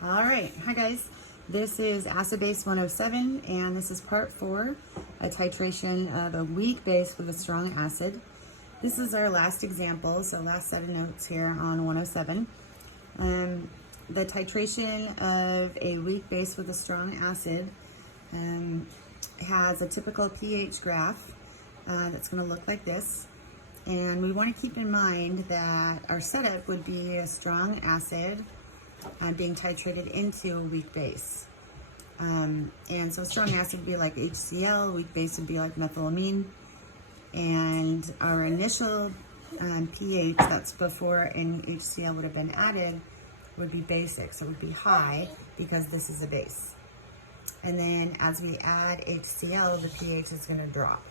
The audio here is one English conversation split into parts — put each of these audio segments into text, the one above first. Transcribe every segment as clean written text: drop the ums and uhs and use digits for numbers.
All right, hi guys. This is Acid Base 107, and this is part 4, a titration of a weak base with a strong acid. This is our last example, so last set of notes here on 107. The titration of a weak base with a strong acid has a typical pH graph that's going to look like this. And we want to keep in mind that our setup would be a strong acid being titrated into a weak base. And so a strong acid would be like HCl, weak base would be like methylamine. And our initial pH, that's before an HCl would have been added, would be basic. So it would be high because this is a base. And then as we add HCl, the pH is going to drop.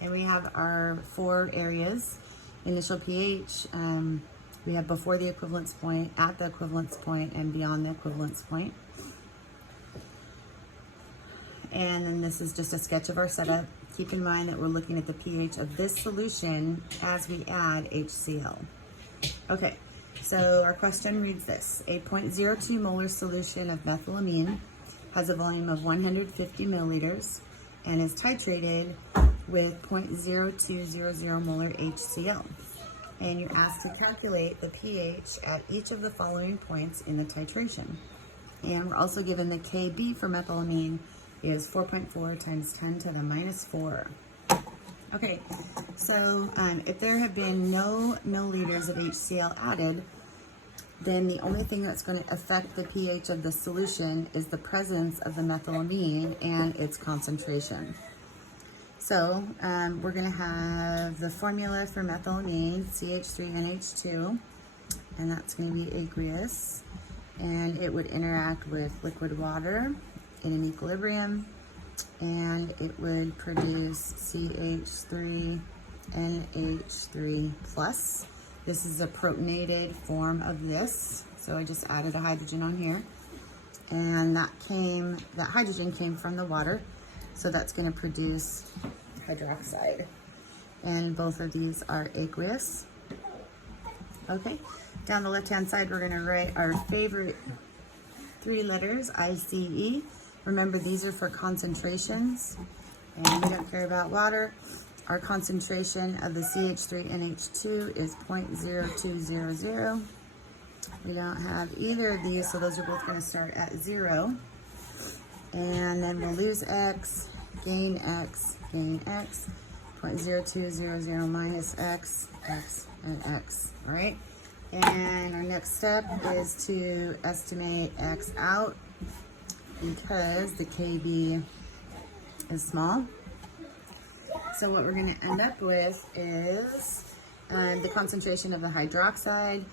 And we have our 4 areas. Initial pH, we have before the equivalence point, at the equivalence point, and beyond the equivalence point. And then this is just a sketch of our setup. Keep in mind that we're looking at the pH of this solution as we add HCl. Okay, so our question reads this. A 0.02 molar solution of methylamine has a volume of 150 milliliters and is titrated with 0.0200 molar HCl. And you're asked to calculate the pH at each of the following points in the titration. And we're also given the Kb for methylamine is 4.4 times 10 to the minus 4. Okay, so if there have been no milliliters of HCl added, then the only thing that's going to affect the pH of the solution is the presence of the methylamine and its concentration. So we're going to have the formula for methylamine, CH3NH2, and that's going to be aqueous, and it would interact with liquid water in an equilibrium, and it would produce CH3NH3 plus. This is a protonated form of this, so I just added a hydrogen on here, and that hydrogen came from the water. So that's going to produce hydroxide. And both of these are aqueous. Okay, down the left-hand side, we're going to write our favorite 3 letters, ICE. Remember, these are for concentrations, and we don't care about water. Our concentration of the CH3NH2 is 0.0200. We don't have either of these, so those are both going to start at 0. And then we'll lose X, gain X, 0.0200 minus X, X, and X, all right? And our next step is to estimate X out because the Kb is small. So what we're gonna end up with is the concentration of the hydroxide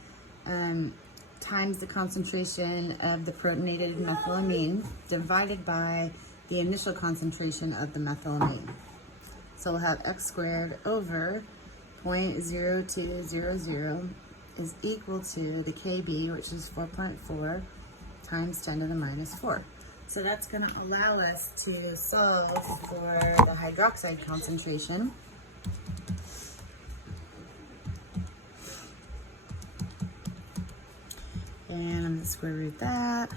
times the concentration of the protonated methylamine divided by the initial concentration of the methylamine. So we'll have X squared over 0.0200 is equal to the Kb, which is 4.4 times 10 to the minus 4. So that's going to allow us to solve for the hydroxide concentration. And I'm going to square root that.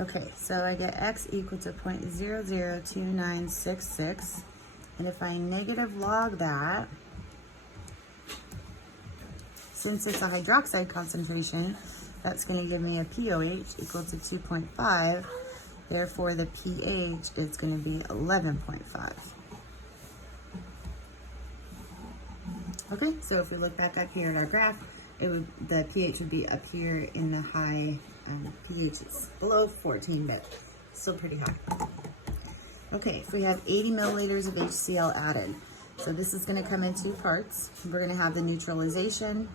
Okay, so I get X equal to 0.002966. And if I negative log that, since it's a hydroxide concentration, that's going to give me a pOH equal to 2.5. Therefore, the pH is going to be 11.5. Okay, so if we look back up here at our graph, the pH would be up here in the high pHs, below 14, but still pretty high. Okay, if we have 80 milliliters of HCl added, so this is going to come in 2 parts. We're going to have the neutralization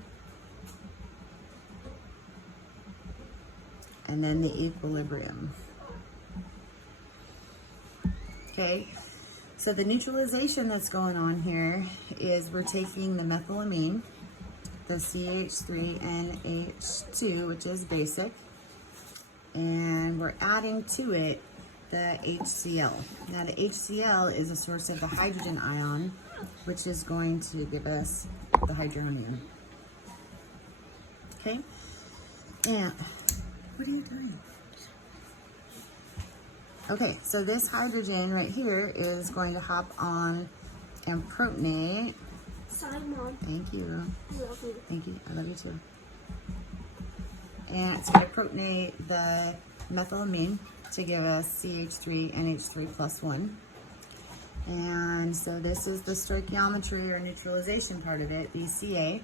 and then the equilibrium. Okay, so the neutralization that's going on here is we're taking the methylamine, the CH3NH2, which is basic, and we're adding to it the HCl. Now the HCl is a source of the hydrogen ion, which is going to give us the hydronium. Okay, And what are you doing? Okay, so this hydrogen right here is going to hop on and protonate. Sorry, Mom. Thank you. I love you. Thank you. I love you too. And it's going to protonate the methylamine to give us CH3 NH3 plus 1. And so this is the stoichiometry or neutralization part of it, BCA.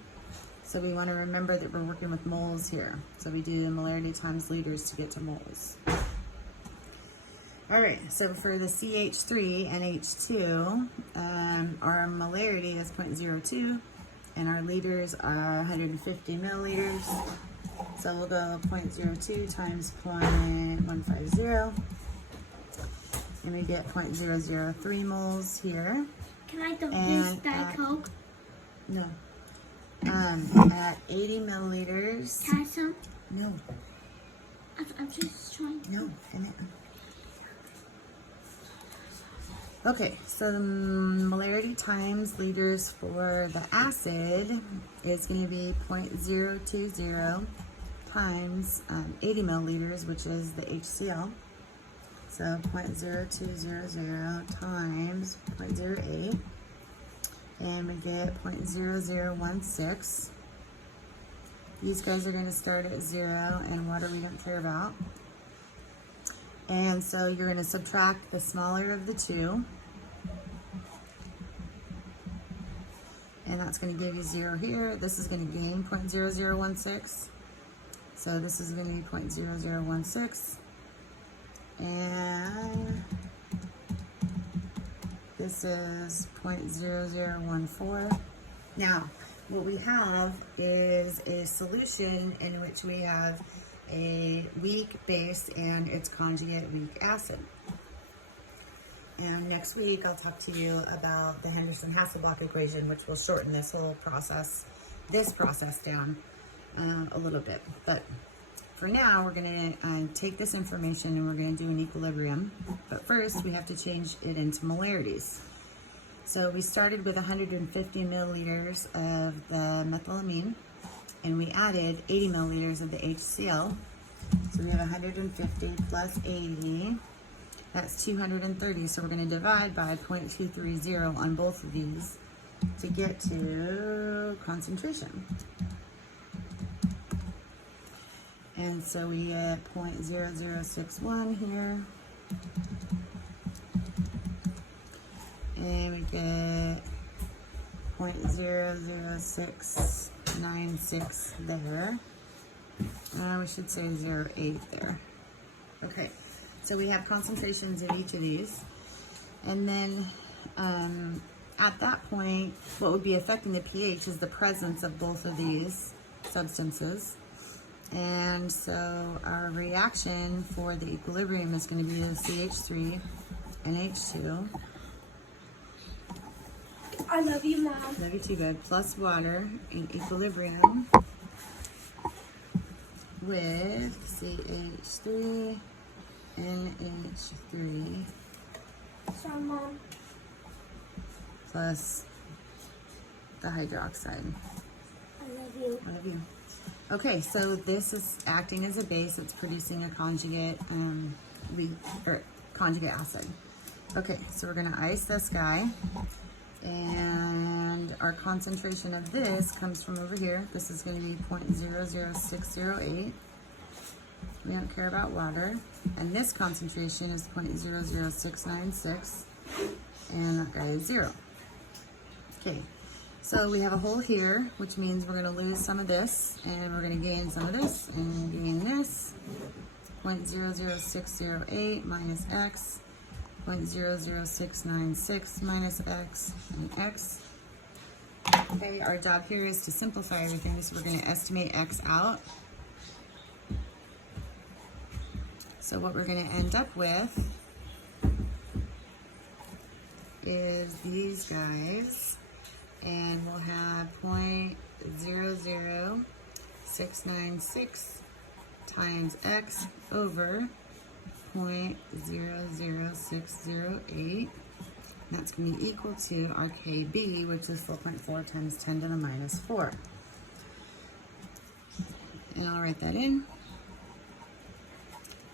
So we want to remember that we're working with moles here. So we do molarity times liters to get to moles. All right, so for the CH3 and H2, our molarity is 0.02 and our liters are 150 milliliters. So we'll go 0.02 times 0.150 and we get 0.003 moles here. Can I dump this Diet Coke? No. At 80 milliliters. Can I have some? No. I'm just trying. No. Okay, so the molarity times liters for the acid is going to be 0.020 times 80 milliliters, which is the HCl. So 0.0200 times 0.08, and we get 0.0016. These guys are going to start at 0, and water we don't care about. And so you're going to subtract the smaller of the two. And that's going to give you 0 here. This is going to gain 0.0016. So this is going to be 0.0016. And this is 0.0014. Now, what we have is a solution in which we have a weak base and its conjugate weak acid. And next week I'll talk to you about the Henderson-Hasselbalch equation, which will shorten this whole process, down a little bit. But for now, we're going to take this information and we're going to do an equilibrium. But first, we have to change it into molarities. So we started with 150 milliliters of the methylamine, and we added 80 milliliters of the HCl. So we have 150 plus 80. That's 230. So we're going to divide by 0.230 on both of these to get to concentration. And so we get 0.0061 here. And we get 0.00696 there. We should say 0.8 there. Okay, so we have concentrations of each of these. And then at that point, what would be affecting the pH is the presence of both of these substances. And so our reaction for the equilibrium is going to be the CH3 and H2. I love you, Mom. Love you too, babe. Plus water in equilibrium with CH3 and H3 Sorry, Mom. plus the hydroxide. I love you. I love you. Okay, so this is acting as a base. It's producing a conjugate conjugate acid. Okay, so we're going to ice this guy. And our concentration of this comes from over here. This is going to be 0.00608. We don't care about water. And this concentration is 0.00696. And that guy is 0. Okay, so we have a hole here, which means we're going to lose some of this, and we're going to gain some of this, and gain this. 0.00608 minus X. 0.00696 minus X and X. Okay, our job here is to simplify everything, so we're going to estimate X out. So what we're going to end up with is these guys, and we'll have 0.00696 times X over 0.00608. That's going to be equal to our KB, which is 4.4 times 10 to the minus 4. And I'll write that in.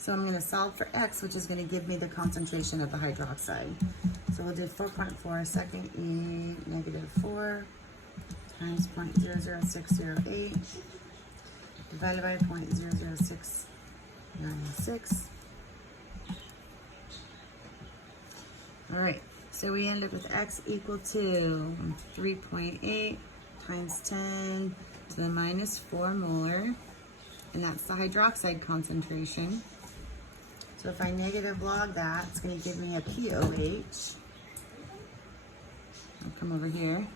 So I'm going to solve for X, which is going to give me the concentration of the hydroxide. So we'll do 4.4 second E negative 4 times 0.00608 divided by 0.00696. All right, so we end up with X equal to 3.8 times 10 to the minus 4 molar, and that's the hydroxide concentration. So if I negative log that, it's going to give me a POH. I'll come over here.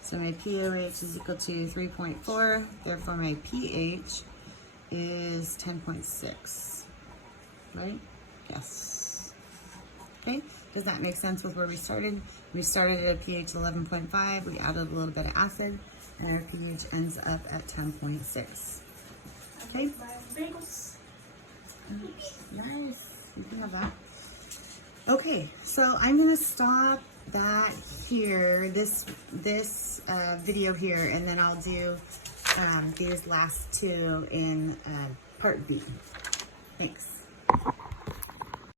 So my POH is equal to 3.4, therefore my pH is 10.6, right? Yes. Okay, does that make sense with where we started? We started at a pH 11.5, we added a little bit of acid, and our pH ends up at 10.6. Okay? Bagels. Nice. You can have that. Okay, so I'm gonna stop that here, this video here, and then I'll do these last two in part B. Thanks.